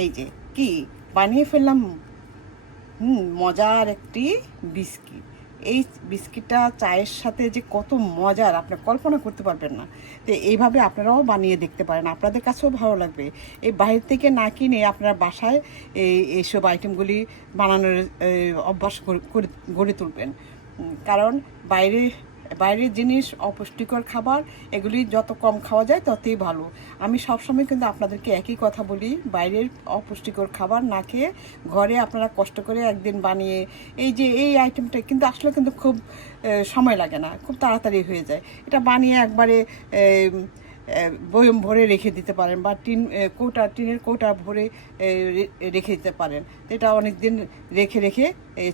এই যে কি বানিয়ে ফেললাম, মজার একটি বিস্কিট। এই বিস্কিটটা চায়ের সাথে যে কত মজার আপনি কল্পনা করতে পারবেন না। তো এইভাবে আপনারাও বানিয়ে দেখতে পারেন, আপনাদের কাছেও ভালো লাগবে। এই বাইরে থেকে না কিনে আপনারা বাসায় এইসব আইটেমগুলি বানানোর অভ্যাস গড়ে তুলবেন। কারণ বাইরের জিনিস, অপুষ্টিকর খাবার, এগুলি যত কম খাওয়া যায় ততই ভালো। আমি সবসময় কিন্তু আপনাদেরকে একই কথা বলি, বাইরের অপুষ্টিকর খাবার না খেয়ে ঘরে আপনারা কষ্ট করে একদিন বানিয়ে এই আইটেমটা কিন্তু আসলে কিন্তু খুব সময় লাগে না, খুব তাড়াতাড়ি হয়ে যায়। এটা বানিয়ে একবারে বয়ম ভরে রেখে দিতে পারেন, বা টিনের কৌটা ভরে রেখে দিতে পারেন। এটা অনেক দিন রেখে রেখে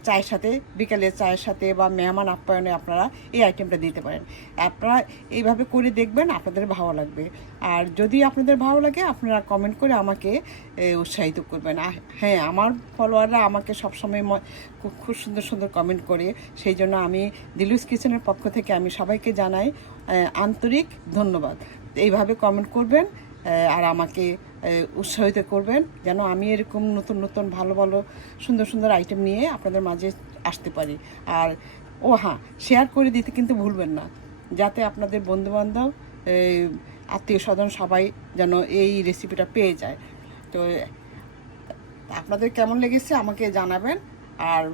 চায়ের সাথে, বিকালে চায়ের সাথে বা মেহমান আপ্যায়নে আপনারা এই আইটেমটা দিতে পারেন। আপনারা এইভাবে করে দেখবেন, আপনাদের ভালো লাগবে। আর যদি আপনাদের ভালো লাগে আপনারা কমেন্ট করে আমাকে উৎসাহিত করবেন। হ্যাঁ, আমার ফলোয়াররা আমাকে সবসময় খুব সুন্দর সুন্দর কমেন্ট করে, সেই জন্য আমি দিলুস কিচেনের পক্ষ থেকে আমি সবাইকে জানাই আন্তরিক ধন্যবাদ। এইভাবে কমেন্ট করবেন আর আমাকে উৎসাহিত করবেন, যেন আমি এরকম নতুন নতুন ভালো ভালো সুন্দর সুন্দর আইটেম নিয়ে আপনাদের মাঝে আসতে পারি। আর হ্যাঁ, শেয়ার করে দিতে কিন্তু ভুলবেন না, যাতে আপনাদের বন্ধুবান্ধব, আত্মীয় স্বজন সবাই যেন এই রেসিপিটা পেয়ে যায়। তো আপনাদের কেমন লেগেছে আমাকে জানাবেন। আর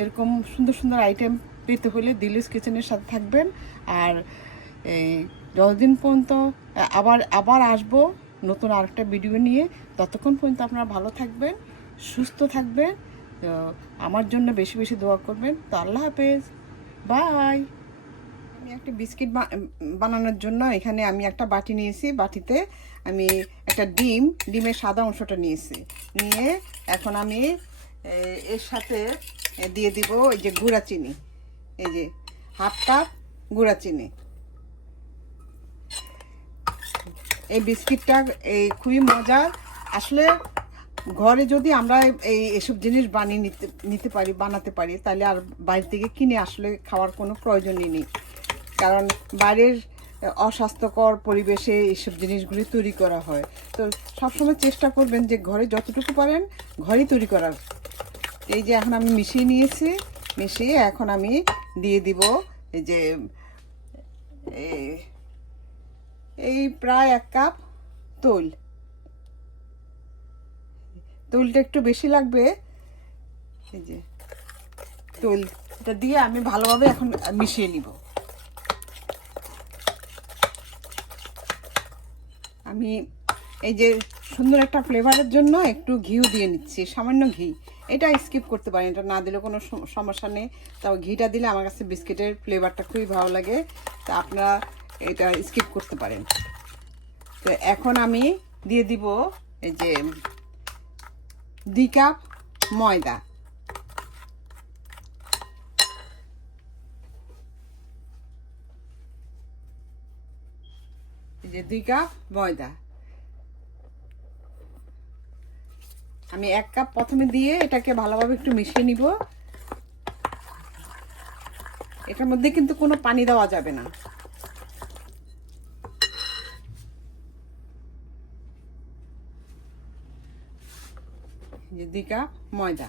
এরকম সুন্দর সুন্দর আইটেম পেতে হলে দিলুস কিচেনের সাথে থাকবেন। আর এই যতদিন পর্যন্ত আবার আসবো নতুন আরেকটা ভিডিও নিয়ে, ততক্ষণ পর্যন্ত আপনারা ভালো থাকবেন, সুস্থ থাকবেন। তো আমার জন্য বেশি বেশি দোয়া করবেন। তো আল্লাহ হাফেজ, বাই। আমি একটা বিস্কিট বানানোর জন্য এখানে আমি একটা বাটি নিয়েছি। বাটিতে আমি একটা ডিমের সাদা অংশটা নিয়েছি। নিয়ে এখন আমি এর সাথে দিয়ে দিব এই যে গুঁড়া চিনি, এই যে হাফ কাপ গুঁড়া চিনি। এই বিস্কিটটা খুবই মজার। আসলে ঘরে যদি আমরা এসব জিনিস বানিয়ে বানাতে পারি, তাহলে আর বাইরে থেকে কিনে আসলে খাওয়ার কোনো প্রয়োজনই নেই। কারণ বাইরের অস্বাস্থ্যকর পরিবেশে এইসব জিনিসগুলি তৈরি করা হয়। তো সবসময় চেষ্টা করবেন যে ঘরে যতটুকু পারেন ঘরেই তৈরি করার। এই যে এখন আমি মিশিয়ে নিয়েছি, মিশিয়ে এখন আমি দিয়ে দিব এই যে এই প্রায় 1 কাপ তৈলটা একটু বেশি লাগবে। এই যে তৈলটা দিয়ে আমি ভালোভাবে এখন মিশিয়ে নিব। আমি এই যে সুন্দর একটা ফ্লেভারের জন্য একটু ঘিও দিয়ে নিচ্ছি, সামান্য ঘি। এটা স্কিপ করতে পারেন, এটা না দিলে কোনো সমস্যা নেই। তাও ঘিটা দিলে আমার কাছে বিস্কিটের ফ্লেভারটা খুবই ভালো লাগে, তা আপনারা এটা স্কিপ করতে পারেন। তো এখন আমি দিয়ে দিব এই যে 2 কাপ ময়দা। এই যে 2 কাপ ময়দা আমি 1 কাপ প্রথমে দিয়ে এটাকে ভালোভাবে একটু মিশিয়ে নিব। এটার মধ্যে কিন্তু কোনো পানি দেওয়া যাবে না। যে 2 কাপ ময়দা,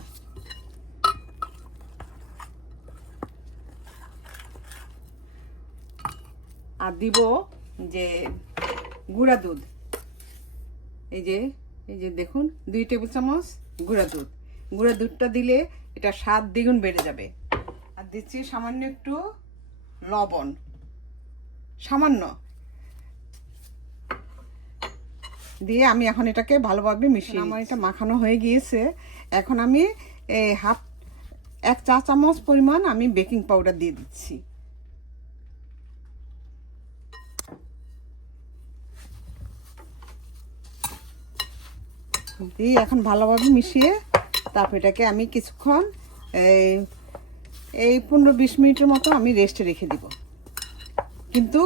আর দিব যে গুঁড়া দুধ। এই যে দেখুন 2 টেবিল চামচ গুঁড়া দুধটা দিলে এটা স্বাদ দ্বিগুণ বেড়ে যাবে। আর দিচ্ছি সামান্য একটু লবণ, সামান্য দিয়ে আমি এখন এটাকে ভালোভাবে মিশিয়ে আমার এটা মাখানো হয়ে গিয়েছে। এখন আমি 1 চা চামচ পরিমাণ আমি বেকিং পাউডার দিয়ে দিচ্ছি। দিয়ে এখন ভালোভাবে মিশিয়ে তারপর এটাকে আমি কিছুক্ষণ এই 15-20 মিনিটের মতো আমি রেস্টে রেখে দিব। কিন্তু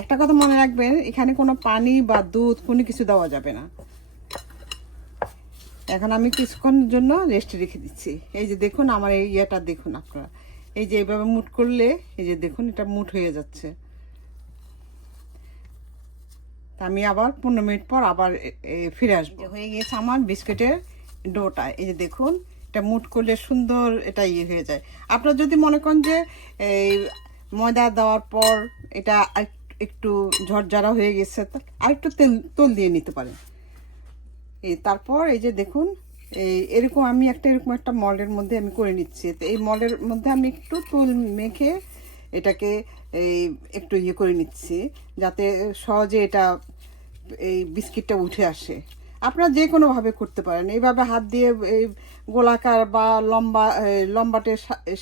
একটা কথা মনে রাখবেন, এখানে কোনো পানি বা দুধ কোনো কিছু দেওয়া যাবে না। এখন আমি কিছুক্ষণের জন্য রেস্টে রেখে দিচ্ছি। এই যে দেখুন আমার এই ইয়েটা দেখুন আপনারা, এই যে এইভাবে মুট করলে এই যে দেখুন এটা মুট হয়ে যাচ্ছে। তা আমি আবার 15 মিনিট পর আবার ফিরে আসবো। হয়ে গেছে আমার বিস্কিটের ডোটা। এই যে দেখুন, এটা মুট করলে সুন্দর এটা হয়ে যায়। আপনারা যদি মনে করেন যে এই ময়দা দেওয়ার পর এটা একটু ঝরঝরা হয়ে গেছে, আর একটু তেল দিয়ে নিতে পারেন। তারপর এই যে দেখুন, এরকম আমি এরকম একটা মল্ডের মধ্যে আমি করে নিচ্ছি। তো এই মল্ডের মধ্যে আমি একটু তেল মেখে এটাকে একটু করে নিচ্ছি, যাতে সহজে এটা এই বিস্কিটটা উঠে আসে। আপনারা যে কোনোভাবে করতে পারেন, এইভাবে হাত দিয়ে এই গোলাকার বা লম্বাটে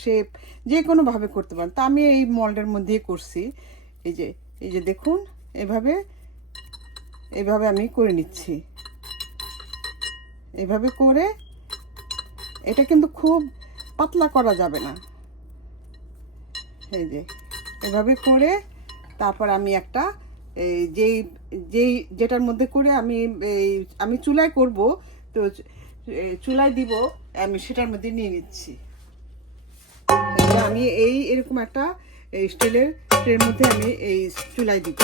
শেপ যে কোনোভাবে করতে পারেন। তা আমি এই মল্ডের মধ্যেই করছি। এই যে দেখুন, এইভাবে আমি করে নিচ্ছি। এইভাবে করে এটা কিন্তু খুব পাতলা করা যাবে না। এই যে এভাবে করে তারপর আমি একটা যেটার মধ্যে করে আমি চুলায় করব, তো চুলায় দিব, আমি সেটার মধ্যে নিয়ে নিচ্ছি। আমি এরকম একটা স্টিলের ট্রের মধ্যে আমি এই চুলায় দিব।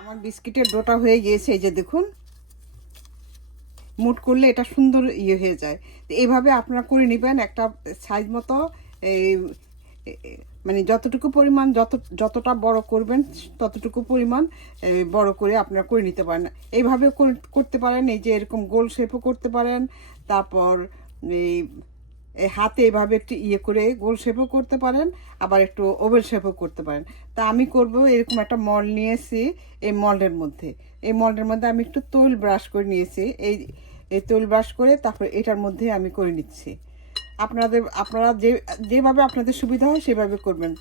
আমার বিস্কিটের ডোটা হয়ে গিয়েছে। এই যে দেখুন, মুট করলে এটা সুন্দর হয়ে যায়। তো এইভাবে আপনারা করে নেবেন একটা সাইজ মতো, মানে যতটুকু পরিমাণ যতটা বড় করবেন ততটুকু পরিমাণ বড় করে আপনারা করে নিতে পারেন। এইভাবে করতে পারেন। এই যে এরকম গোল শেপও করতে পারেন। তারপর হাতে এভাবে একটু করে গোল শেপও করতে পারেন, আবার একটু ওভেল শেপও করতে পারেন। তা আমি করব এরকম একটা মল্ড নিয়েছি। এই মল্ডের মধ্যে আমি একটু তেল ব্রাশ করে নিয়েছি। এই তেল ব্রাশ করে তারপর এটার মধ্যে আমি করে নিচ্ছি। আপনারা যেভাবে আপনাদের সুবিধা হয় সেভাবে করবেন।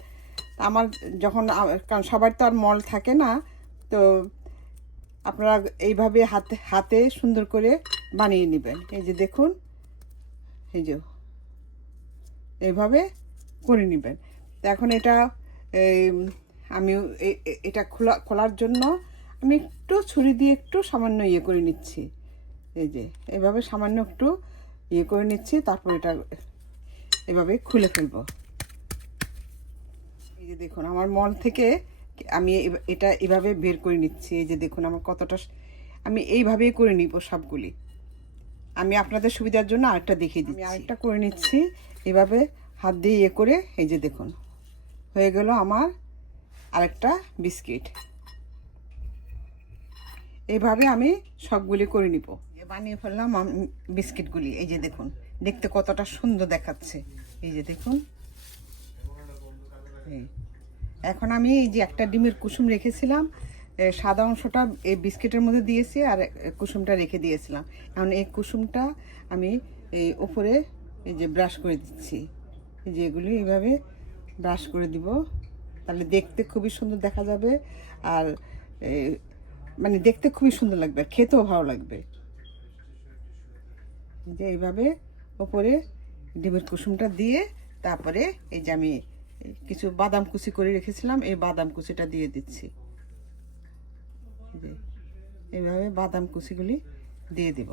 আমার কারণ সবার তো আর মল থাকে না, তো আপনারা এইভাবে হাতে সুন্দর করে বানিয়ে নেবেন। এই যে দেখুন, এই যে এইভাবে করে নেবেন। তো এখন এটা আমি এটা খোলার জন্য আমি একটু ছুরি দিয়ে একটু সামান্য করে নিচ্ছি। এই যে এভাবে সামান্য একটু করে নিচ্ছি, তারপর এটা এভাবে খুলে ফেলবো। এই যে দেখুন, আমার মল থেকে আমি এটা এভাবে বের করে নিচ্ছি। এই যে দেখুন আমার কতটা, আমি এইভাবেই করে নিব সবগুলি। আমি আপনাদের সুবিধার জন্য আরেকটা দেখিয়ে দিচ্ছি। আমি আরেকটা করে নিচ্ছি এভাবে হাত দিয়ে করে। এই যে দেখুন, হয়ে গেল আমার আরেকটা বিস্কিট। এইভাবে আমি সবগুলি করে নিব। বানিয়ে ফেললাম বিস্কিটগুলি। এই যে দেখুন, দেখতে কতটা সুন্দর দেখাচ্ছে। এই যে দেখুন, এখন আমি এই যে একটা ডিমের কুসুম রেখেছিলাম, সাদা অংশটা এই বিস্কিটের মধ্যে দিয়েছি আর কুসুমটা রেখে দিয়েছিলাম। এখন এই কুসুমটা আমি এই উপরে এই যে ব্রাশ করে দিচ্ছি। এই যে এগুলি এইভাবে ব্রাশ করে দিব, তাহলে দেখতে খুবই সুন্দর দেখা যাবে। আর মানে দেখতে খুবই সুন্দর লাগবে, আর খেতেও ভালো লাগবে। যে এইভাবে উপরে ডিমের কুসুমটা দিয়ে তারপরে এই যে আমি কিছু বাদাম কুচি করে রেখেছিলাম, এই বাদাম কুচিটা দিয়ে দিচ্ছি। এইভাবে বাদাম কুচিগুলি দিয়ে দিব।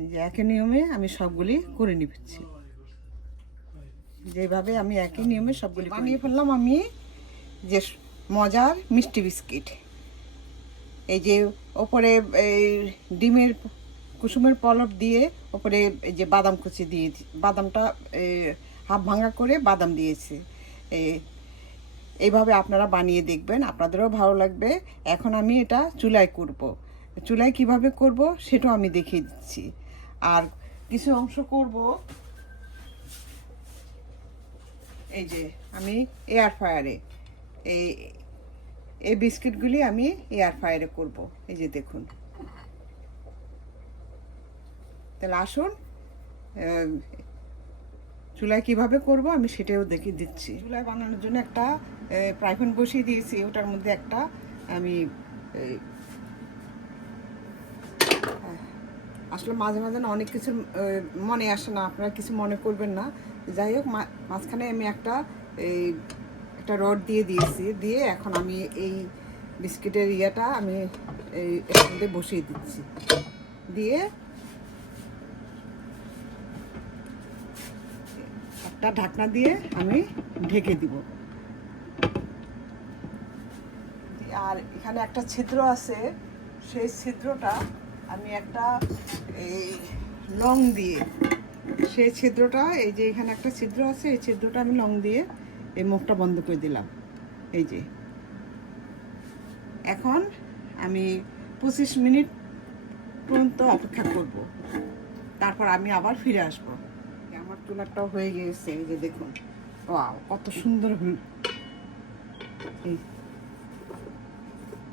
এই যে একই নিয়মে আমি সবগুলি করে নিচ্ছি। যেভাবে আমি একই নিয়মে সবগুলি বানিয়ে ফেললাম আমি যে মজার মিষ্টি বিস্কিট। এই যে ওপরে এই ডিমের কুসুমের পলপ দিয়ে ওপরে এই যে বাদাম কুচি দিয়ে, বাদামটা হাফ ভাঙা করে বাদাম দিয়েছি। এইভাবে আপনারা বানিয়ে দেখবেন, আপনাদেরও ভালো লাগবে। এখন আমি এটা চুলায় করব। চুলায় কিভাবে করব সেটাও আমি দেখিয়ে দিচ্ছি। আর কিছু অংশ করব এই যে আমি এয়ার ফ্রায়ারে, এই বিস্কিটগুলি আমি এয়ার ফ্রায়ারে করব। এই যে দেখুন, তাহলে আসুন চুলায় কিভাবে করব আমি সেটাও দেখিয়ে দিচ্ছি। চুলায় বানানোর জন্য একটা ফ্রাই প্যান বসিয়ে দিয়েছি। ওটার মধ্যে একটা আমি আসলে মাঝে মাঝে না অনেক কিছু মনে আসে না, আপনারা কিছু মনে করবেন না। যাই হোক, মাঝখানে আমি একটা রড দিয়ে দিয়েছি। দিয়ে এখন আমি এই বিস্কিটের ইয়াটা আমি এই এর মধ্যে বসিয়ে দিচ্ছি, দিয়ে একটা ঢাকনা দিয়ে আমি ঢেকে দিব। আর এখানে একটা ছিদ্র আছে, সেই ছিদ্রটা আমি একটা এই লং দিয়ে, সেই ছিদ্রটা এই যে এখানে একটা ছিদ্র আছে, এই ছিদ্রটা আমি লং দিয়ে এই মুখটা বন্ধ করে দিলাম। এই যে এখন আমি 25 মিনিট পর্যন্ত অপেক্ষা করব, তারপর আমি আবার ফিরে আসব। আমার চুলাটাও হয়ে গেছে, এই যে দেখুন, ওয়াও কত সুন্দর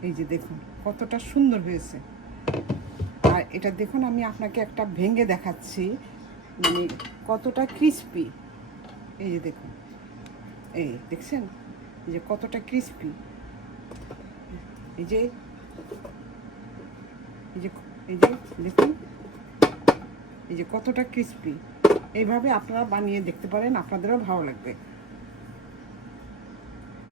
এই যে দেখুন কতটা সুন্দর হয়েছে। আর এটা দেখুন আমি আপনাকে একটা ভেঙে দেখাচ্ছি, মানে কতটা ক্রিস্পি। এই যে দেখুন, এই দেখছেন এই যে কতটা ক্রিস্পি, এই যে এই যে এই যে দেখুন এই যে কতটা ক্রিস্পি। এইভাবে আপনারা বানিয়ে দেখতে পারেন, আপনাদেরও ভালো লাগবে।